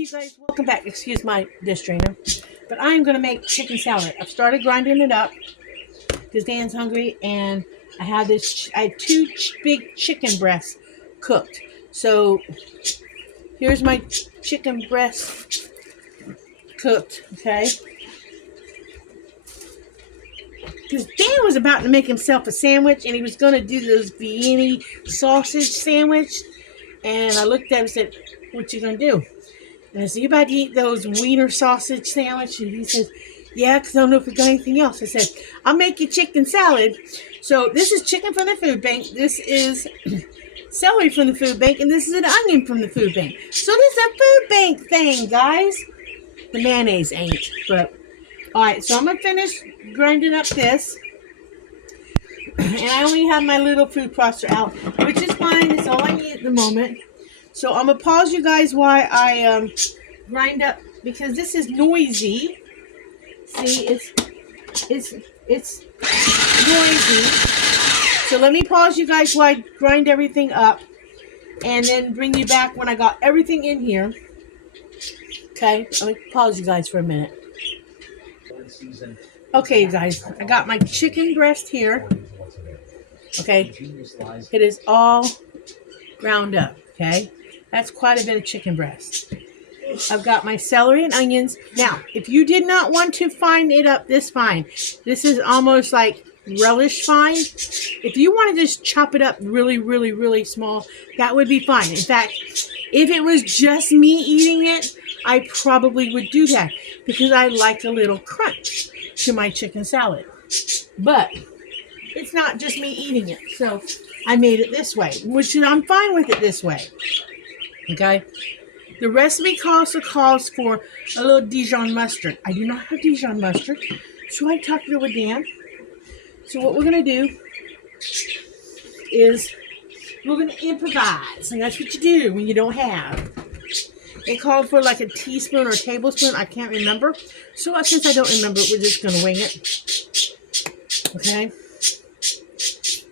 you guys, welcome back. Excuse my dish drainer. But I'm going to make chicken salad. I've started grinding it up because Dan's hungry, and I had two big chicken breasts cooked. So here's my chicken breast cooked, okay? Because Dan was about to make himself a sandwich, and he was going to do those Vienna sausage sandwich. And I looked at him and said, "What you going to do?" And I said, "You about to eat those wiener sausage sandwich?" And he says, "Yeah, because I don't know if we got anything else." I said, "I'll make you chicken salad." So this is chicken from the food bank. This is celery from the food bank. And this is an onion from the food bank. So this is a food bank thing, guys. The mayonnaise ain't. But, all right. So I'm going to finish grinding up this. And I only have my little food processor out, which is fine. It's all I need at the moment. So I'm going to pause you guys while I grind up, because this is noisy. See, it's noisy. So let me pause you guys while I grind everything up, and then bring you back when I got everything in here. Okay, let me pause you guys for a minute. Okay, you guys, I got my chicken breast here. Okay, it is all ground up. Okay, that's quite a bit of chicken breast. I've got my celery and onions. Now, if you did not want to fine it up this fine, this is almost like relish fine. If you want to just chop it up really, really, really small, that would be fine. In fact, if it was just me eating it, I probably would do that, because I like a little crunch to my chicken salad. But it's not just me eating it, so I made it this way, which I'm fine with it this way. Okay? The recipe also calls for a little Dijon mustard. I do not have Dijon mustard, so I talked it over with Dan. So what we're going to do is we're going to improvise, and that's what you do when you don't have. It called for like a teaspoon or a tablespoon. I can't remember. So since I don't remember, we're just going to wing it. Okay?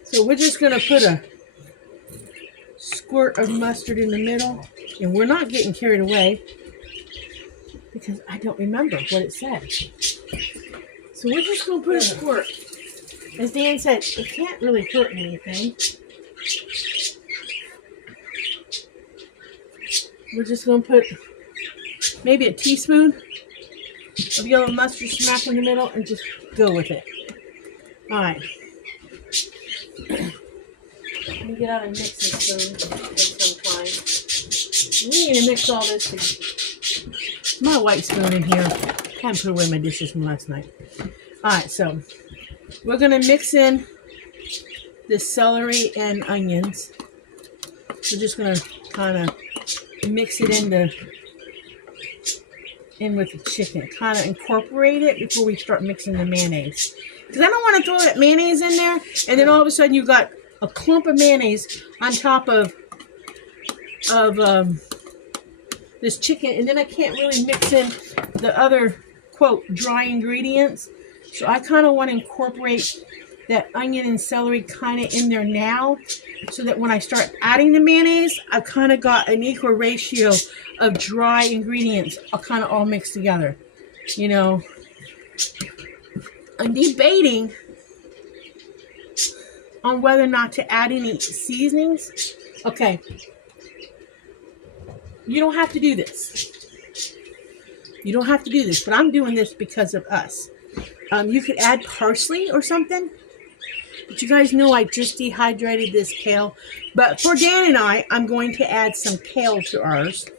So we're just going to put a squirt of mustard in the middle. And we're not getting carried away, because I don't remember what it said. So we're just going to put a squirt. As Dan said, it can't really hurt anything. We're just going to put maybe a teaspoon of yellow mustard smack in the middle and just go with it. All right. Let me get out a mixing spoon of some kind. We need to mix all this together. My white spoon in here. I haven't put away my dishes from last night. Alright, so we're going to mix in the celery and onions. We're just going to kind of mix it in with the chicken. Kind of incorporate it before we start mixing the mayonnaise. Because I don't want to throw that mayonnaise in there, and then all of a sudden you got a clump of mayonnaise on top of this chicken, and then I can't really mix in the other, quote, dry ingredients. So I kind of want to incorporate that onion and celery kind of in there now, so that when I start adding the mayonnaise, I've kind of got an equal ratio of dry ingredients kind of all mixed together. You know, I'm debating on whether or not to add any seasonings. Okay. You don't have to do this. You don't have to do this, but I'm doing this because of us. You could add parsley or something. But you guys know I just dehydrated this kale. But for Dan and I'm going to add some kale to ours.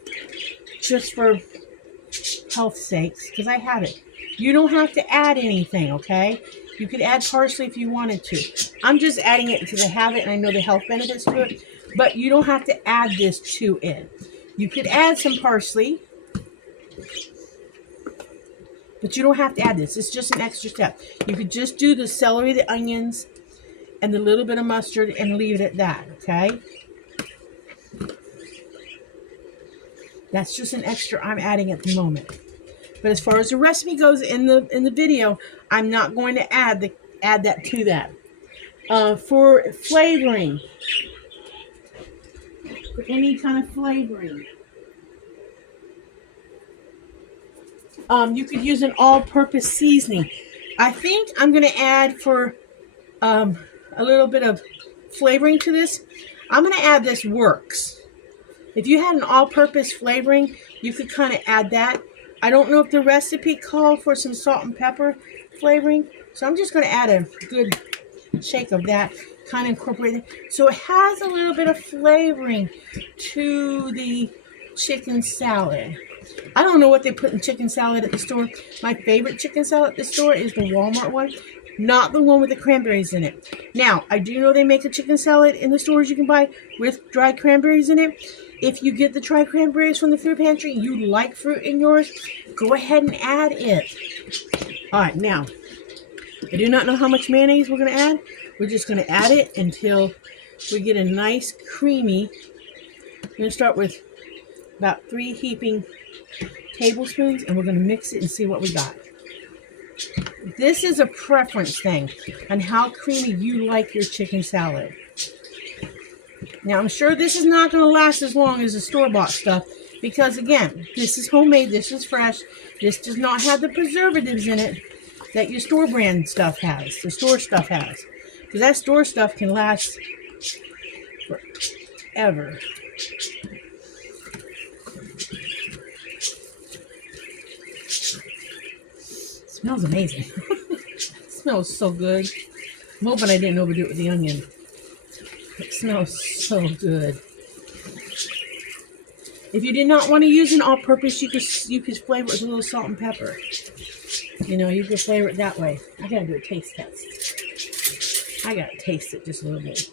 Just for health sakes, because I have it. You don't have to add anything, okay? You could add parsley if you wanted to. I'm just adding it because I have it and I know the health benefits to it. But you don't have to add this to it. You could add some parsley, but you don't have to add this. It's just an extra step. You could just do the celery, the onions, and the little bit of mustard and leave it at that, okay? That's just an extra I'm adding at the moment. But as far as the recipe goes in the video, I'm not going to add that to that. For flavoring, for any kind of flavoring, You could use an all-purpose seasoning. I think I'm going to add for a little bit of flavoring to this. I'm going to add this Works. If you had an all-purpose flavoring, you could kind of add that. I don't know if the recipe called for some salt and pepper flavoring, so I'm just going to add a good shake of that, kind of incorporate it. So it has a little bit of flavoring to the chicken salad. I don't know what they put in chicken salad at the store. My favorite chicken salad at the store is the Walmart one, not the one with the cranberries in it. Now, I do know they make a chicken salad in the stores you can buy with dried cranberries in it. If you get the dried cranberries from the food pantry, you like fruit in yours, go ahead and add it. All right, now, I do not know how much mayonnaise we're going to add. We're just going to add it until we get a nice creamy. I'm going to start with about 3 heaping tablespoons, and we're going to mix it and see what we got. This is a preference thing on how creamy you like your chicken salad. Now, I'm sure this is not going to last as long as the store-bought stuff because, again, this is homemade, this is fresh, this does not have the preservatives in it that your store brand stuff has, the store stuff has. Because that store stuff can last forever. It smells amazing. It smells so good. I'm hoping I didn't overdo it with the onion. It smells so good. If you did not want to use an all-purpose, you could flavor it with a little salt and pepper. You know, you could flavor it that way. I gotta do a taste test. I gotta taste it just a little bit.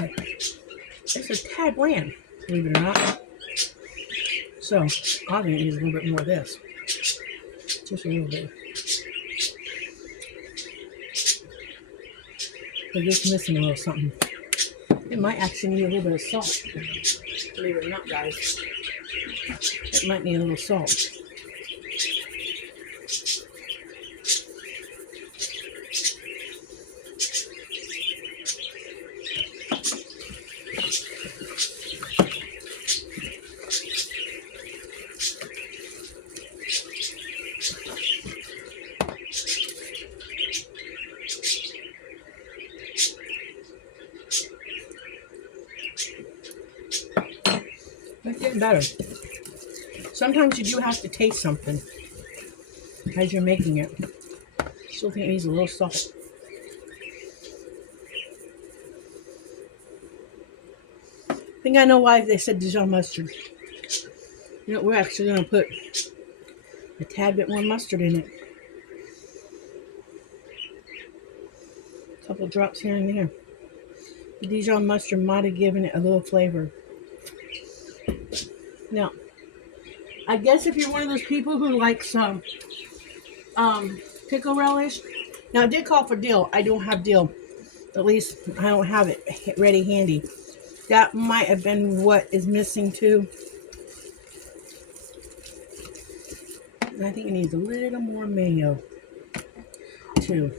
Okay. It's a tad bland, believe it or not. So, I'm gonna use a little bit more of this. Just a little bit. But it's missing a little something. It might actually need a little bit of salt. Believe it or not, guys. It might need a little salt. It's getting better. Sometimes you do have to taste something as you're making it. Still think it needs a little salt. I think I know why they said Dijon mustard. You know, we're actually going to put a tad bit more mustard in it. A couple drops here and there. The Dijon mustard might have given it a little flavor. Now, I guess if you're one of those people who likes some pickle relish, now it did call for dill. I don't have dill. At least I don't have it ready handy. That might have been what is missing too. And I think it needs a little more mayo too.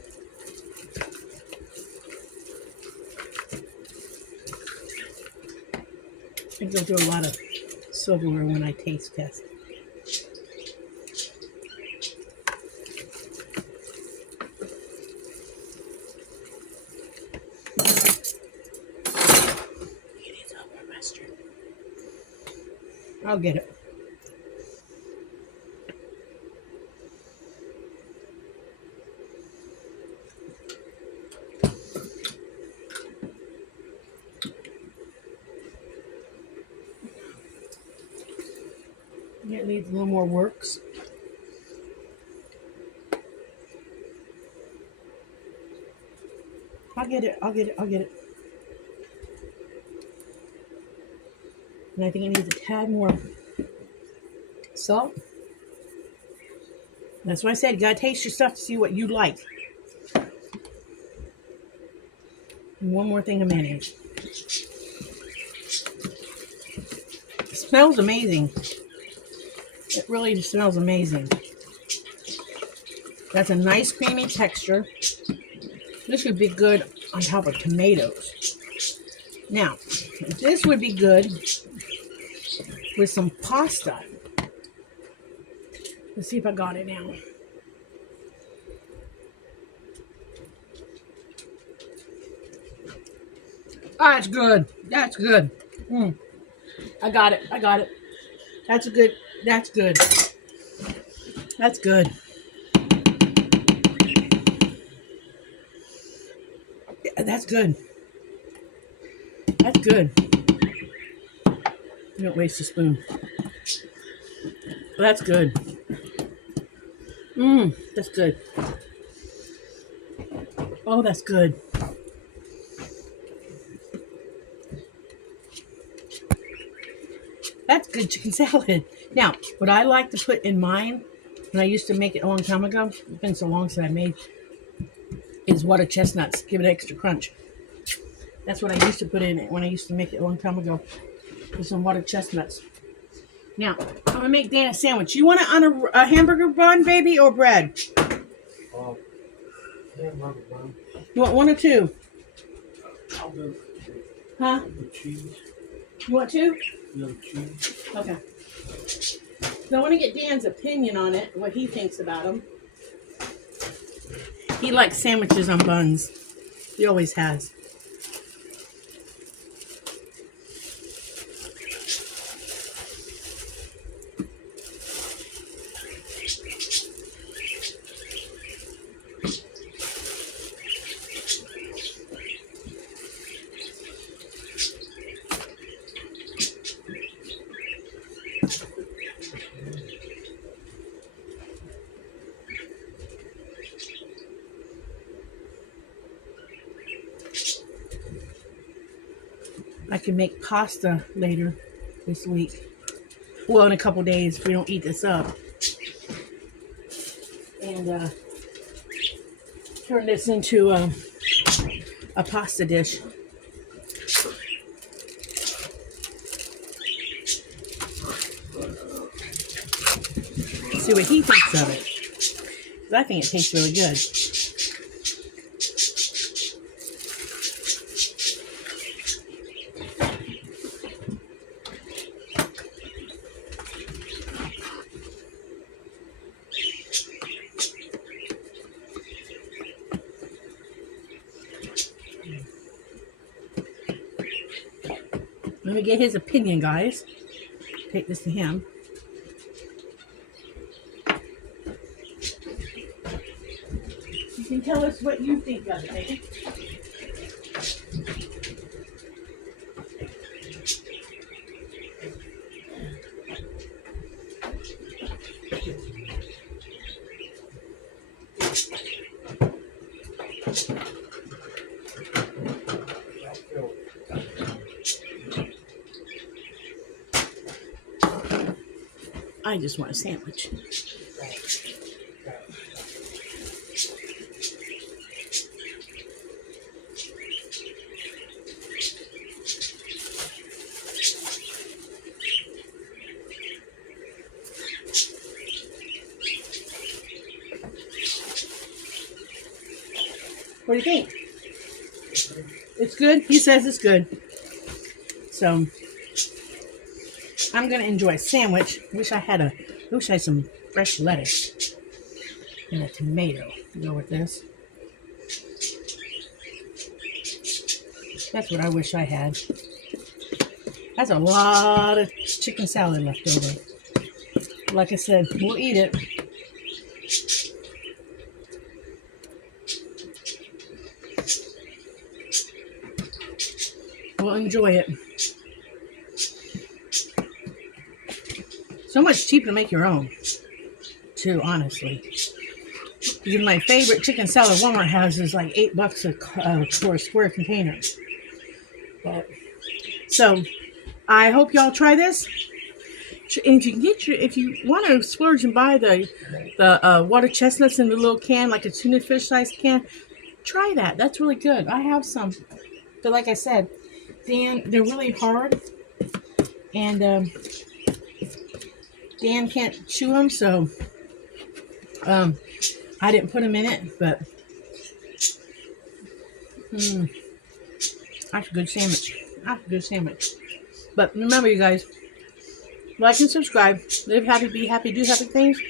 I go through a lot of silverware when I taste test. It needs a little more mustard. I'll get it. It needs a little more Works. I'll get it. And I think it needs a tad more salt. That's what I said. You gotta taste your stuff to see what you like. And one more thing of mayonnaise. It smells amazing. It really smells amazing. That's a nice creamy texture. This would be good on top of tomatoes. Now, this would be good with some pasta. Let's see if I got it now. That's good. That's good. I got it. I got it. That's good. That's good. That's good. Yeah, that's good. That's good. You don't waste a spoon. That's good. That's good. Oh, that's good. That's good chicken salad. Now, what I like to put in mine, when I used to make it a long time ago, it's been so long since I made, is water chestnuts. Give it extra crunch. That's what I used to put in it when I used to make it a long time ago. With some water chestnuts. Now, I'm going to make Dan a sandwich. You want it on a hamburger bun, baby, or bread? Hamburger bun. You want one or two? I'll go Huh? with cheese. You want two? No cheese. Okay. So I want to get Dan's opinion on it, what he thinks about them. He likes sandwiches on buns. He always has. I can make pasta later this week. Well, in a couple days if we don't eat this up. And turn this into a pasta dish. See what he thinks of it. 'Cause I think it tastes really good. Let me get his opinion, guys. Take this to him. You can tell us what you think of it, baby. I just want a sandwich. What do you think? It's good? He says it's good. So I'm gonna enjoy a sandwich. Wish I had some fresh lettuce and a tomato to go with this. That's what I wish I had. That's a lot of chicken salad left over. Like I said, we'll eat it. We'll enjoy it. So much cheaper to make your own, too, honestly. Because my favorite chicken salad Walmart has is like $8 for a square container. But, so, I hope y'all try this. And if you want to splurge and buy the water chestnuts in the little can, like a tuna fish sized can, try that. That's really good. I have some. But like I said, they're really hard. And Dan can't chew them, so I didn't put them in it, but that's a good sandwich. That's a good sandwich. But remember, you guys, like and subscribe. Live happy, be happy, do happy things.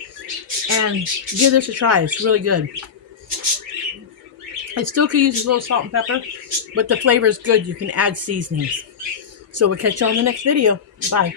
And give this a try. It's really good. I still could use a little salt and pepper, but the flavor is good. You can add seasonings. So we'll catch you on the next video. Bye.